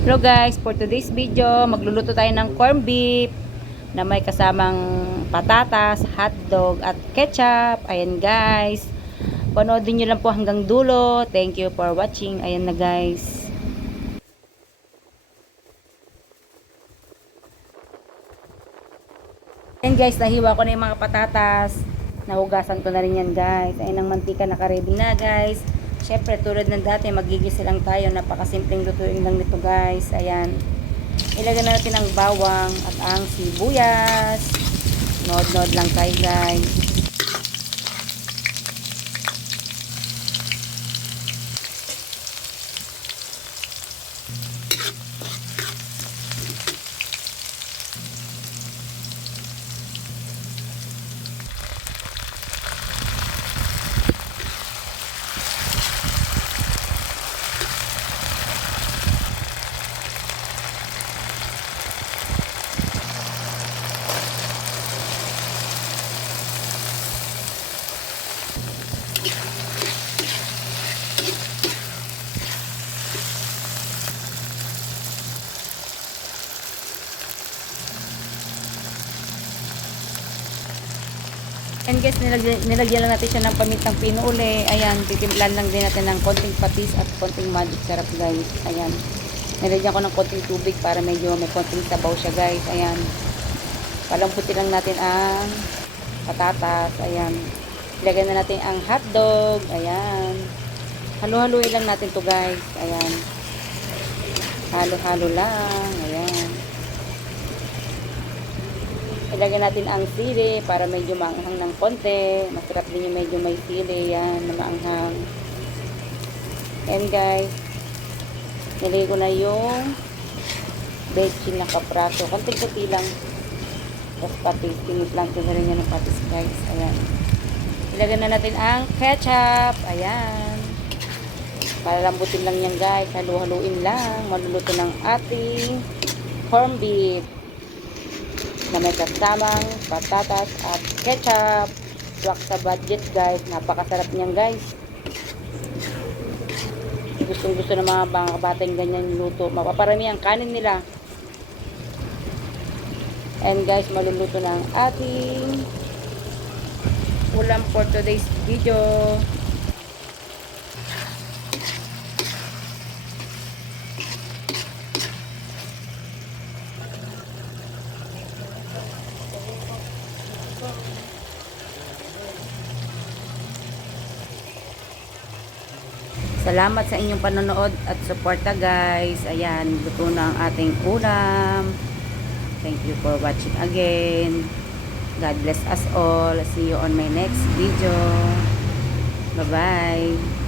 Hello guys, for today's video, magluluto tayo ng corned beef na may kasamang patatas, hotdog at ketchup. Ayan guys. Panoodin nyo lang po hanggang dulo. Thank you for watching. Ayan na guys. Ayan guys, nahiwa ko na yung mga patatas. Nahugasan ko na rin yan guys. Ayan ang mantika nakaready na guys. Siyempre, tulad ng dati, magigisi lang tayo. Napakasimpleng lutuin lang nito guys. Ayan. Ilagay na natin ang bawang at ang sibuyas. Nod-nod lang tayo guys. And guys, nilagyan, nilagyan lang natin siya ng pamintang pino uli. Ayan, titimplan lang din natin ng konting patis at konting magic sarap guys. Ayan. Nilagyan ko ng konting tubig para medyo may konting sabaw siya guys. Ayan. Palamputin lang natin ang patatas. Ayan. Ilagyan na natin ang hotdog. Ayan. Halo-haluin lang natin to guys. Ayan. Halo-halo lang. Ayan. Ilagyan natin ang sili para medyo maanghang ng konti. Masarap din yung medyo may sili yan na maanghang. And guys, nilagay ko na yung bechin na kapraso. Konting-kunti lang. Tapos patis. Tiniplang ko na rin yan ng patis guys. Ayan. Ilagyan na natin ang ketchup. Ayan. Para lambutin lang yan guys. Halu-haluin lang. Maluluto ng ating corned beef na may kasamang patatas at ketchup. Swak sa budget guys. Napakasarap niyan guys. Gustong gusto ng mga bang kabatang ganyan luto. Mapaparami ang kanin nila. And guys, maluluto na ating ulam for today's video. Salamat sa inyong panonood at suporta guys. Ayan, luto na ang ating ulam. Thank you for watching again. God bless us all. See you on my next video. Bye-bye.